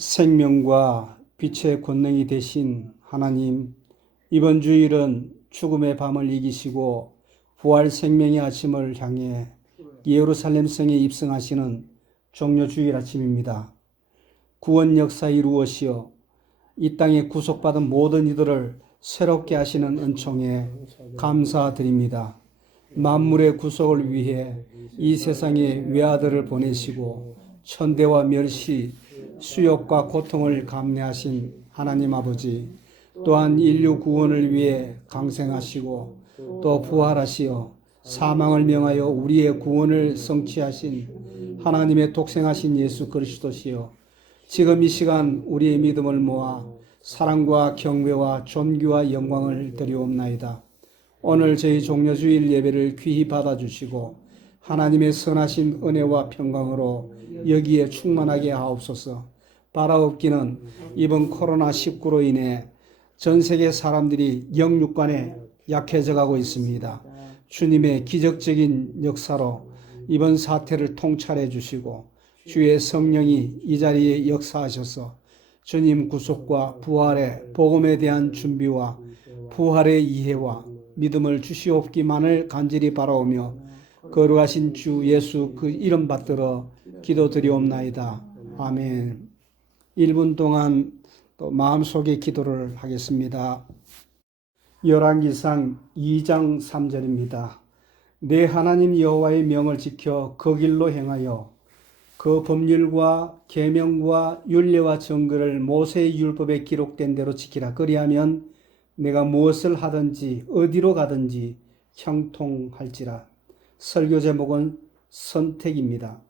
생명과 빛의 권능이 되신 하나님, 이번 주일은 죽음의 밤을 이기시고 부활 생명의 아침을 향해 예루살렘 성에 입성하시는 종려 주일 아침입니다. 구원 역사 이루어시어 이 땅에 구속받은 모든 이들을 새롭게 하시는 은총에 감사드립니다. 만물의 구속을 위해 이 세상에 외아들을 보내시고 천대와 멸시, 수욕과 고통을 감내하신 하나님 아버지, 또한 인류 구원을 위해 강생하시고 또 부활하시어 사망을 명하여 우리의 구원을 성취하신 하나님의 독생하신 예수 그리스도시여 지금 이 시간 우리의 믿음을 모아 사랑과 경배와 존귀와 영광을 드리옵나이다. 오늘 저희 종려주일 예배를 귀히 받아주시고 하나님의 선하신 은혜와 평강으로 여기에 충만하게 하옵소서. 바라옵기는 이번 코로나19로 인해 전 세계 사람들이 영육간에 약해져 가고 있습니다. 주님의 기적적인 역사로 이번 사태를 통찰해 주시고 주의 성령이 이 자리에 역사하셔서 주님 구속과 부활의 복음에 대한 준비와 부활의 이해와 믿음을 주시옵기만을 간절히 바라오며 거룩하신 주 예수 그 이름 받들어 기도드리옵나이다. 아멘. 1분 동안 또 마음속에 기도를 하겠습니다. 열왕기상 2장 3절입니다. 내 하나님 여호와의 명을 지켜 그 길로 행하여 그 법률과 계명과 율례와 정글을 모세의 율법에 기록된 대로 지키라. 그리하면 내가 무엇을 하든지 어디로 가든지 형통할지라. 설교 제목은 선택입니다.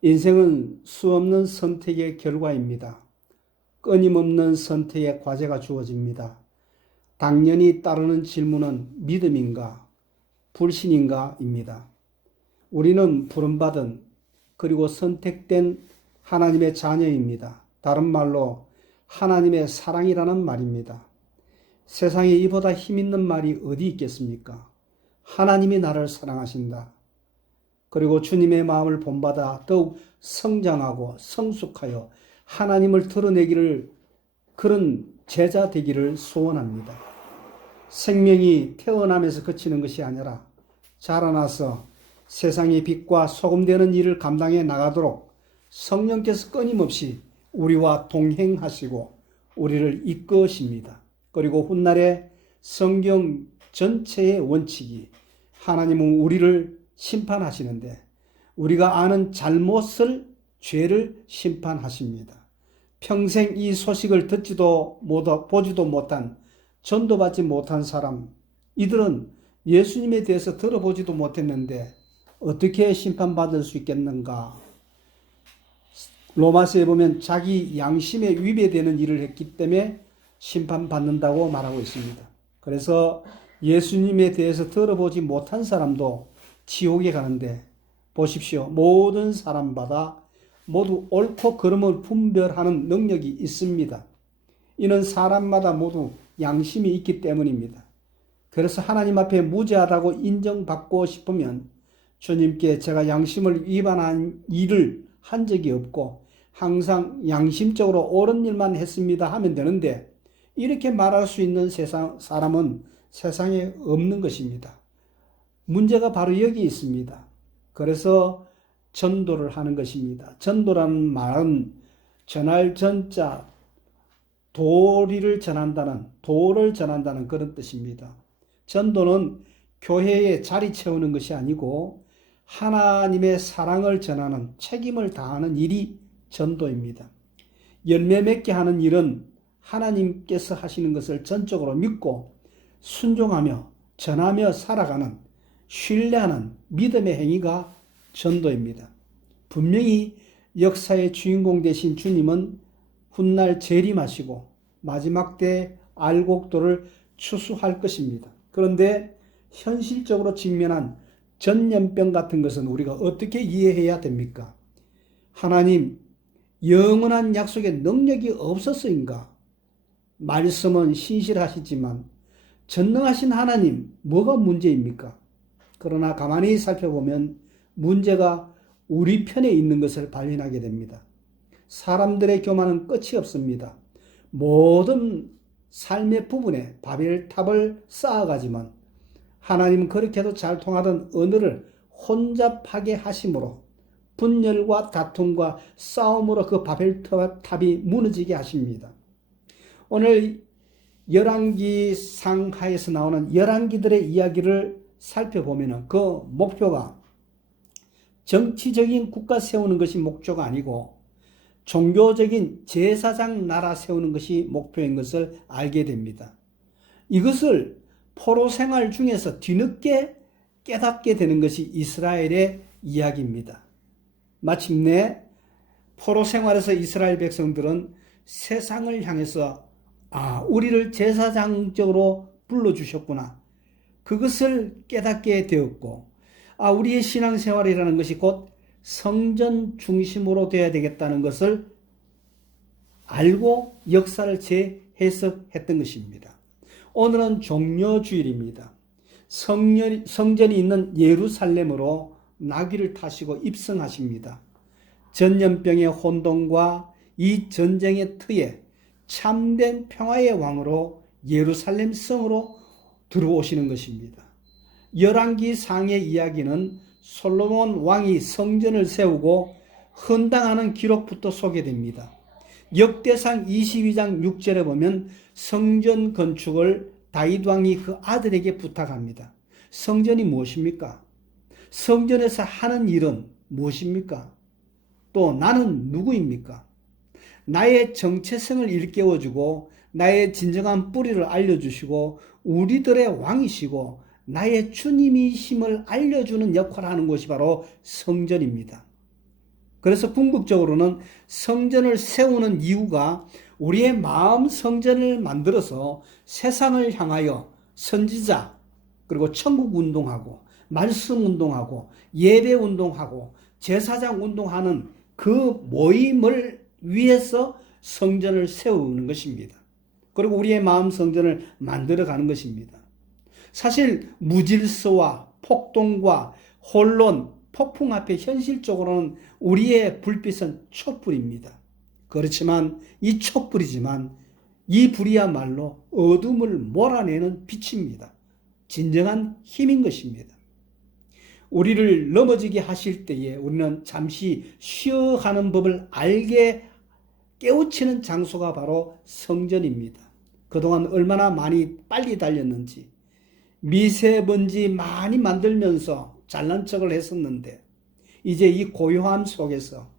인생은 수없는 선택의 결과입니다. 끊임없는 선택의 과제가 주어집니다. 당연히 따르는 질문은 믿음인가, 불신인가입니다. 우리는 부름받은 그리고 선택된 하나님의 자녀입니다. 다른 말로 하나님의 사랑이라는 말입니다. 세상에 이보다 힘있는 말이 어디 있겠습니까? 하나님이 나를 사랑하신다. 그리고 주님의 마음을 본받아 더욱 성장하고 성숙하여 하나님을 드러내기를 그런 제자 되기를 소원합니다. 생명이 태어나면서 그치는 것이 아니라 자라나서 세상의 빛과 소금 되는 일을 감당해 나가도록 성령께서 끊임없이 우리와 동행하시고 우리를 이끄십니다. 그리고 훗날에 성경 전체의 원칙이 하나님은 우리를 심판하시는데 우리가 아는 잘못을 죄를 심판하십니다. 평생 이 소식을 듣지도 못 보지도 못한 전도받지 못한 사람 이들은 예수님에 대해서 들어보지도 못했는데 어떻게 심판받을 수 있겠는가? 로마서에 보면 자기 양심에 위배되는 일을 했기 때문에 심판받는다고 말하고 있습니다. 그래서 예수님에 대해서 들어보지 못한 사람도 지옥에 가는데 보십시오. 모든 사람마다 모두 옳고 그름을 분별하는 능력이 있습니다. 이는 사람마다 모두 양심이 있기 때문입니다. 그래서 하나님 앞에 무죄하다고 인정받고 싶으면 주님께 제가 양심을 위반한 일을 한 적이 없고 항상 양심적으로 옳은 일만 했습니다 하면 되는데 이렇게 말할 수 있는 세상 사람은 세상에 없는 것입니다. 문제가 바로 여기 있습니다. 그래서 전도를 하는 것입니다. 전도라는 말은 전할 전자 도리를 전한다는 도를 전한다는 그런 뜻입니다. 전도는 교회에 자리 채우는 것이 아니고 하나님의 사랑을 전하는 책임을 다하는 일이 전도입니다. 열매 맺게 하는 일은 하나님께서 하시는 것을 전적으로 믿고 순종하며 전하며 살아가는 신뢰하는 믿음의 행위가 전도입니다. 분명히 역사의 주인공 되신 주님은 훗날 재림하시고 마지막 때 알곡도를 추수할 것입니다. 그런데 현실적으로 직면한 전염병 같은 것은 우리가 어떻게 이해해야 됩니까? 하나님, 영원한 약속에 능력이 없었어인가? 말씀은 신실하시지만 전능하신 하나님, 뭐가 문제입니까? 그러나 가만히 살펴보면 문제가 우리 편에 있는 것을 발견하게 됩니다. 사람들의 교만은 끝이 없습니다. 모든 삶의 부분에 바벨탑을 쌓아가지만 하나님은 그렇게도 잘 통하던 언어를 혼잡하게 하심으로 분열과 다툼과 싸움으로 그 바벨탑이 무너지게 하십니다. 오늘 열왕기 상하에서 나오는 열왕기들의 이야기를 살펴보면 그 목표가 정치적인 국가 세우는 것이 목표가 아니고 종교적인 제사장 나라 세우는 것이 목표인 것을 알게 됩니다. 이것을 포로 생활 중에서 뒤늦게 깨닫게 되는 것이 이스라엘의 이야기입니다. 마침내 포로 생활에서 이스라엘 백성들은 세상을 향해서 아, 우리를 제사장적으로 불러주셨구나. 그것을 깨닫게 되었고, 아, 우리의 신앙생활이라는 것이 곧 성전 중심으로 되어야 되겠다는 것을 알고 역사를 재해석했던 것입니다. 오늘은 종료주일입니다. 성전, 성전이 있는 예루살렘으로 나귀를 타시고 입성하십니다. 전염병의 혼돈과 이 전쟁의 터에 참된 평화의 왕으로 예루살렘 성으로 들어오시는 것입니다. 열왕기 상의 이야기는 솔로몬 왕이 성전을 세우고 헌당하는 기록부터 소개됩니다. 역대상 22장 6절에 보면 성전 건축을 다윗 왕이 그 아들에게 부탁합니다. 성전이 무엇입니까? 성전에서 하는 일은 무엇입니까? 또 나는 누구입니까? 나의 정체성을 일깨워주고 나의 진정한 뿌리를 알려주시고 우리들의 왕이시고 나의 주님이심을 알려주는 역할을 하는 곳이 바로 성전입니다. 그래서 궁극적으로는 성전을 세우는 이유가 우리의 마음 성전을 만들어서 세상을 향하여 선지자 그리고 천국 운동하고 말씀 운동하고 예배 운동하고 제사장 운동하는 그 모임을 위해서 성전을 세우는 것입니다. 그리고 우리의 마음 성전을 만들어 가는 것입니다. 사실 무질서와 폭동과 혼론, 폭풍 앞에 현실적으로는 우리의 불빛은 촛불입니다. 그렇지만 이 촛불이지만 이 불이야말로 어둠을 몰아내는 빛입니다. 진정한 힘인 것입니다. 우리를 넘어지게 하실 때에 우리는 잠시 쉬어가는 법을 알게 깨우치는 장소가 바로 성전입니다. 그동안 얼마나 많이 빨리 달렸는지 미세먼지 많이 만들면서 잘난 척을 했었는데 이제 이 고요함 속에서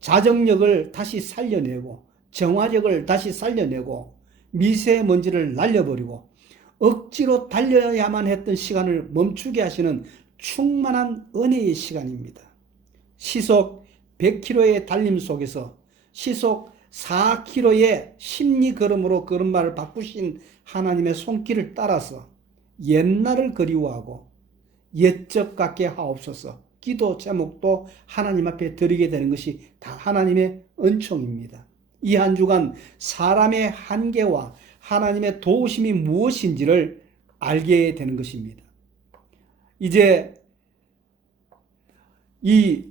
자정력을 다시 살려내고 정화력을 다시 살려내고 미세먼지를 날려버리고 억지로 달려야만 했던 시간을 멈추게 하시는 충만한 은혜의 시간입니다. 시속 100km의 달림 속에서 시속 4km의 심리 걸음으로 걸음마를 바꾸신 하나님의 손길을 따라서 옛날을 그리워하고 옛적 같게 하옵소서 기도 제목도 하나님 앞에 드리게 되는 것이 다 하나님의 은총입니다. 이 한 주간 사람의 한계와 하나님의 도우심이 무엇인지를 알게 되는 것입니다. 이제 이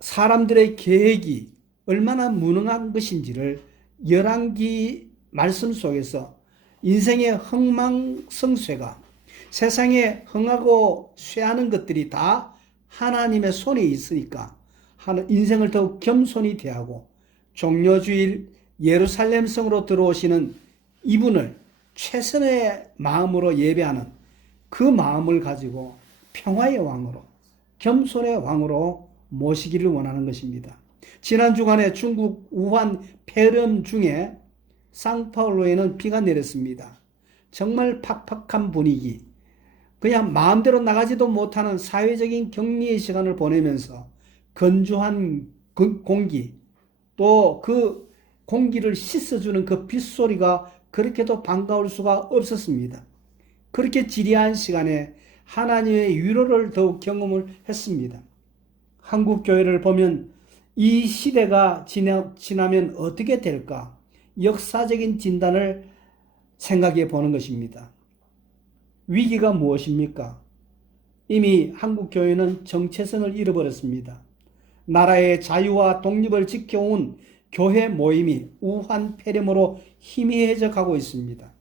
사람들의 계획이 얼마나 무능한 것인지를 열왕기 말씀 속에서 인생의 흥망성쇠가 세상에 흥하고 쇠하는 것들이 다 하나님의 손에 있으니까 인생을 더욱 겸손히 대하고 종료주일 예루살렘 성으로 들어오시는 이분을 최선의 마음으로 예배하는 그 마음을 가지고 평화의 왕으로 겸손의 왕으로 모시기를 원하는 것입니다. 지난 주간에 중국 우한 폐렴 중에 상파울로에는 비가 내렸습니다. 정말 팍팍한 분위기, 그냥 마음대로 나가지도 못하는 사회적인 격리의 시간을 보내면서 건조한 그 공기, 또 그 공기를 씻어주는 그 빗소리가 그렇게도 반가울 수가 없었습니다. 그렇게 지리한 시간에 하나님의 위로를 더욱 경험을 했습니다. 한국 교회를 보면 이 시대가 지나, 지나면 어떻게 될까? 역사적인 진단을 생각해 보는 것입니다. 위기가 무엇입니까? 이미 한국 교회는 정체성을 잃어버렸습니다. 나라의 자유와 독립을 지켜온 교회 모임이 우한 폐렴으로 희미해져 가고 있습니다.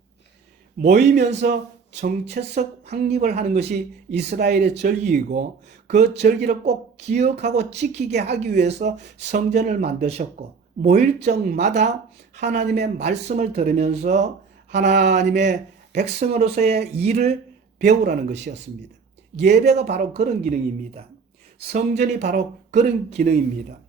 모이면서 정체성 확립을 하는 것이 이스라엘의 절기이고 그 절기를 꼭 기억하고 지키게 하기 위해서 성전을 만드셨고 모일 적마다 하나님의 말씀을 들으면서 하나님의 백성으로서의 일을 배우라는 것이었습니다. 예배가 바로 그런 기능입니다. 성전이 바로 그런 기능입니다.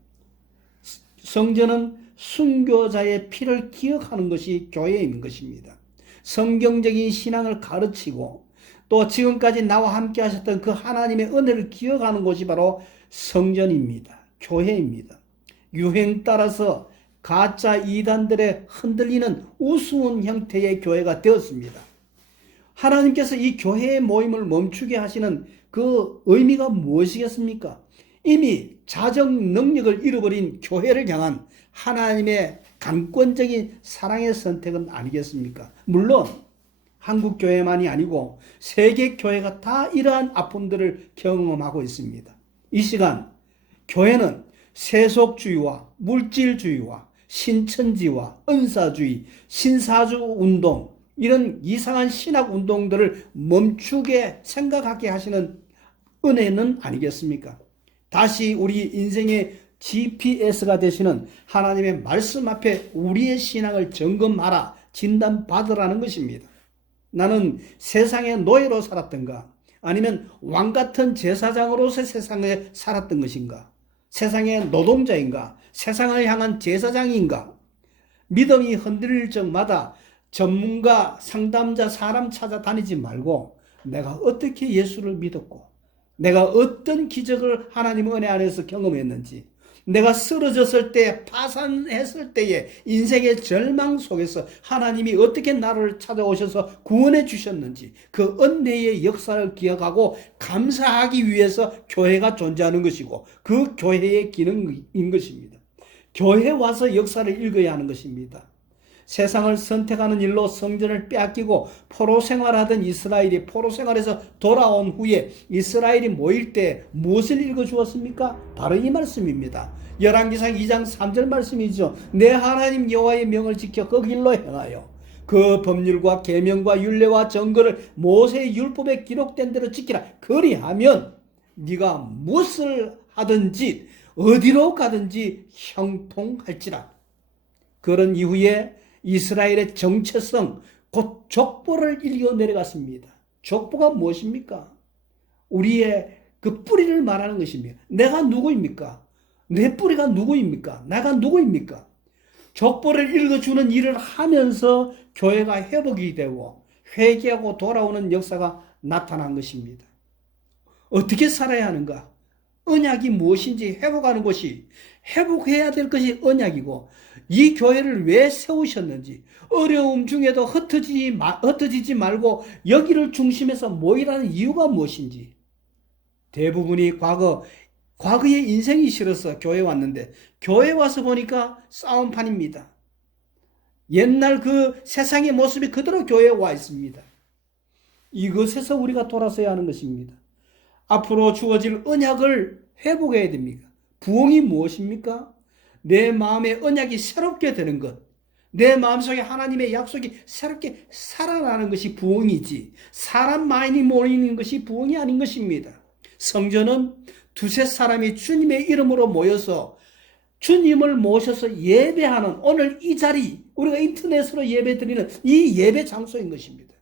성전은 순교자의 피를 기억하는 것이 교회인 것입니다. 성경적인 신앙을 가르치고 또 지금까지 나와 함께 하셨던 그 하나님의 은혜를 기억하는 곳이 바로 성전입니다. 교회입니다. 유행 따라서 가짜 이단들의 흔들리는 우스운 형태의 교회가 되었습니다. 하나님께서 이 교회의 모임을 멈추게 하시는 그 의미가 무엇이겠습니까? 이미 자정 능력을 잃어버린 교회를 향한 하나님의 강권적인 사랑의 선택은 아니겠습니까? 물론 한국 교회만이 아니고 세계 교회가 다 이러한 아픔들을 경험하고 있습니다. 이 시간 교회는 세속주의와 물질주의와 신천지와 은사주의, 신사주 운동 이런 이상한 신학 운동들을 멈추게 생각하게 하시는 은혜는 아니겠습니까? 다시 우리 인생의 GPS가 되시는 하나님의 말씀 앞에 우리의 신앙을 점검하라, 진단받으라는 것입니다. 나는 세상의 노예로 살았던가? 아니면 왕 같은 제사장으로서 세상에 살았던 것인가? 세상의 노동자인가? 세상을 향한 제사장인가? 믿음이 흔들릴 적마다 전문가, 상담자, 사람 찾아다니지 말고 내가 어떻게 예수를 믿었고 내가 어떤 기적을 하나님 은혜 안에서 경험했는지 내가 쓰러졌을 때, 파산했을 때에 인생의 절망 속에서 하나님이 어떻게 나를 찾아오셔서 구원해 주셨는지 그 은혜의 역사를 기억하고 감사하기 위해서 교회가 존재하는 것이고 그 교회의 기능인 것입니다. 교회 와서 역사를 읽어야 하는 것입니다. 세상을 선택하는 일로 성전을 빼앗기고 포로 생활하던 이스라엘이 포로 생활에서 돌아온 후에 이스라엘이 모일 때 무엇을 읽어 주었습니까? 바로 이 말씀입니다. 열왕기상 2장 3절 말씀이죠. 내 하나님 여호와의 명을 지켜 그 길로 행하여 그 법률과 계명과 율례와 정거를 모세의 율법에 기록된 대로 지키라. 그리하면 네가 무엇을 하든지 어디로 가든지 형통할지라. 그런 이후에 이스라엘의 정체성, 곧 족보를 읽어 내려갔습니다. 족보가 무엇입니까? 우리의 그 뿌리를 말하는 것입니다. 내가 누구입니까? 내 뿌리가 누구입니까? 내가 누구입니까? 족보를 읽어주는 일을 하면서 교회가 회복이 되고 회개하고 돌아오는 역사가 나타난 것입니다. 어떻게 살아야 하는가? 언약이 무엇인지 회복하는 것이 회복해야 될 것이 언약이고 이 교회를 왜 세우셨는지 어려움 중에도 흩어지지, 흩어지지 말고 여기를 중심에서 모이라는 이유가 무엇인지 대부분이 과거 과거의 인생이 싫어서 교회 왔는데 교회 와서 보니까 싸움판입니다. 옛날 그 세상의 모습이 그대로 교회에 와 있습니다. 이것에서 우리가 돌아서야 하는 것입니다. 앞으로 주어질 언약을 회복해야 됩니다. 부흥이 무엇입니까? 내 마음의 언약이 새롭게 되는 것. 내 마음속에 하나님의 약속이 새롭게 살아나는 것이 부흥이지. 사람 많이 모이는 것이 부흥이 아닌 것입니다. 성전은 두세 사람이 주님의 이름으로 모여서 주님을 모셔서 예배하는 오늘 이 자리, 우리가 인터넷으로 예배 드리는 이 예배 장소인 것입니다.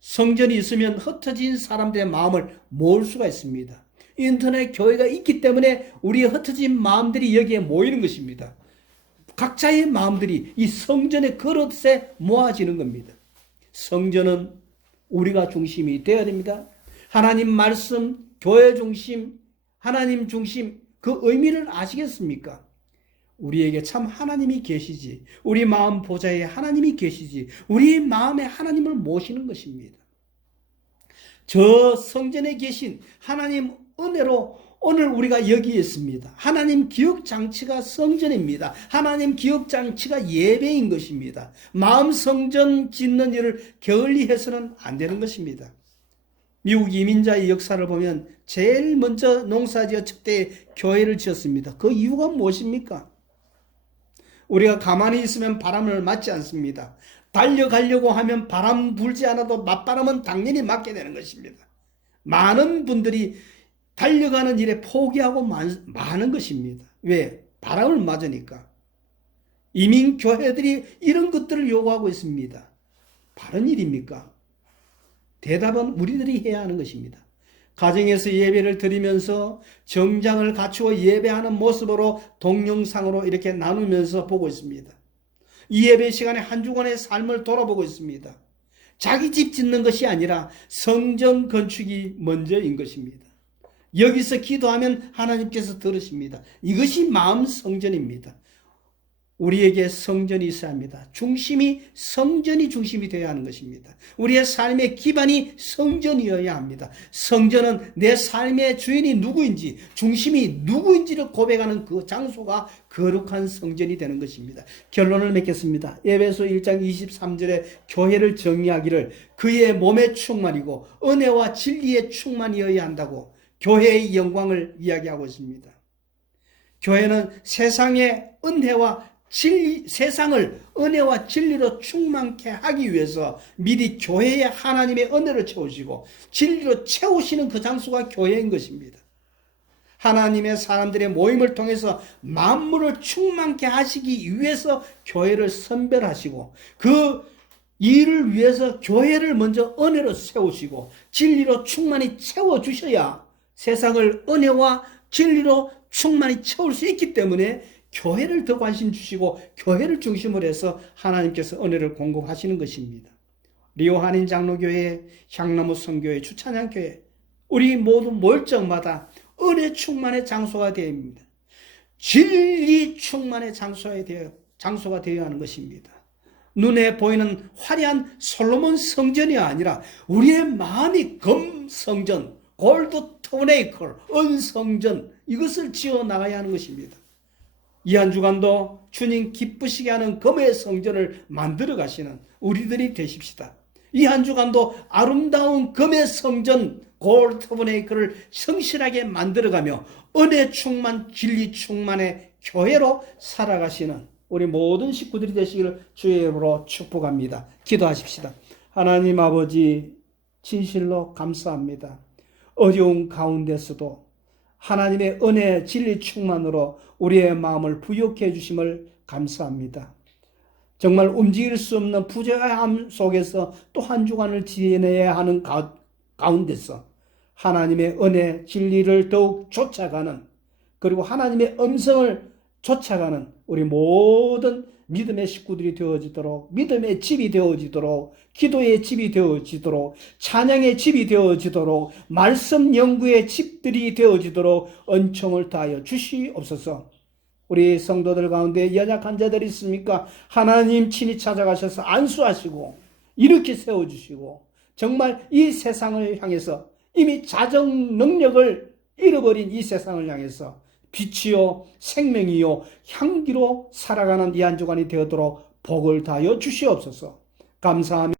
성전이 있으면 흩어진 사람들의 마음을 모을 수가 있습니다. 인터넷 교회가 있기 때문에 우리의 흩어진 마음들이 여기에 모이는 것입니다. 각자의 마음들이 이 성전의 그릇에 모아지는 겁니다. 성전은 우리가 중심이 되어야 됩니다. 하나님 말씀, 교회 중심, 하나님 중심, 그 의미를 아시겠습니까? 우리에게 참 하나님이 계시지. 우리 마음 보좌에 하나님이 계시지. 우리 마음에 하나님을 모시는 것입니다. 저 성전에 계신 하나님 은혜로 오늘 우리가 여기 있습니다. 하나님 기억 장치가 성전입니다. 하나님 기억 장치가 예배인 것입니다. 마음 성전 짓는 일을 게을리 해서는 안 되는 것입니다. 미국 이민자의 역사를 보면 제일 먼저 농사지어 척때 교회를 지었습니다. 그 이유가 무엇입니까? 우리가 가만히 있으면 바람을 맞지 않습니다. 달려가려고 하면 바람 불지 않아도 맞바람은 당연히 맞게 되는 것입니다. 많은 분들이 달려가는 일에 포기하고 많, 많은 것입니다. 왜? 바람을 맞으니까. 이민 교회들이 이런 것들을 요구하고 있습니다. 바른 일입니까? 대답은 우리들이 해야 하는 것입니다. 가정에서 예배를 드리면서 정장을 갖추어 예배하는 모습으로 동영상으로 이렇게 나누면서 보고 있습니다. 이 예배 시간에 한 주간의 삶을 돌아보고 있습니다. 자기 집 짓는 것이 아니라 성전 건축이 먼저인 것입니다. 여기서 기도하면 하나님께서 들으십니다. 이것이 마음 성전입니다. 우리에게 성전이 있어야 합니다. 중심이 성전이 중심이 되어야 하는 것입니다. 우리의 삶의 기반이 성전이어야 합니다. 성전은 내 삶의 주인이 누구인지, 중심이 누구인지를 고백하는 그 장소가 거룩한 성전이 되는 것입니다. 결론을 맺겠습니다. 에베소 1장 23절에 교회를 정의하기를 그의 몸의 충만이고 은혜와 진리의 충만이어야 한다고 교회의 영광을 이야기하고 있습니다. 교회는 세상의 은혜와 진리, 세상을 은혜와 진리로 충만케 하기 위해서 미리 교회에 하나님의 은혜를 채우시고 진리로 채우시는 그 장소가 교회인 것입니다. 하나님의 사람들의 모임을 통해서 만물을 충만케 하시기 위해서 교회를 선별하시고 그 일을 위해서 교회를 먼저 은혜로 세우시고 진리로 충만히 채워주셔야 세상을 은혜와 진리로 충만히 채울 수 있기 때문에 교회를 더 관심 주시고 교회를 중심으로 해서 하나님께서 은혜를 공급하시는 것입니다. 리오 한인 장로교회, 향나무 성교회, 주찬양교회 우리 모두 몰정마다 은혜 충만의 장소가 되어야 합니다. 진리 충만의 장소가 되어 장소가 되어야 하는 것입니다. 눈에 보이는 화려한 솔로몬 성전이 아니라 우리의 마음이 금 성전, 골드 토네이컬, 은성전 이것을 지어 나가야 하는 것입니다. 이 한 주간도 주님 기쁘시게 하는 금의 성전을 만들어 가시는 우리들이 되십시다. 이 한 주간도 아름다운 금의 성전 골드브네이크를 성실하게 만들어가며 은혜 충만 진리 충만의 교회로 살아가시는 우리 모든 식구들이 되시기를 주의 이름으로 축복합니다. 기도하십시다. 하나님 아버지 진실로 감사합니다. 어려운 가운데서도 하나님의 은혜 진리 충만으로 우리의 마음을 부욕해 주심을 감사합니다. 정말 움직일 수 없는 부재함 속에서 또 한 주간을 지내야 하는 가, 가운데서 하나님의 은혜 진리를 더욱 쫓아가는 그리고 하나님의 음성을 쫓아가는 우리 모든 믿음의 식구들이 되어지도록 믿음의 집이 되어지도록 기도의 집이 되어지도록 찬양의 집이 되어지도록 말씀 연구의 집들이 되어지도록 은총을 다하여 주시옵소서. 우리 성도들 가운데 연약한 자들이 있습니까? 하나님 친히 찾아가셔서 안수하시고 이렇게 세워 주시고 정말 이 세상을 향해서 이미 자정 능력을 잃어버린 이 세상을 향해서 빛이요 생명이요 향기로 살아가는 이 한 주간이 되도록 복을 다하여 주시옵소서. 감사합니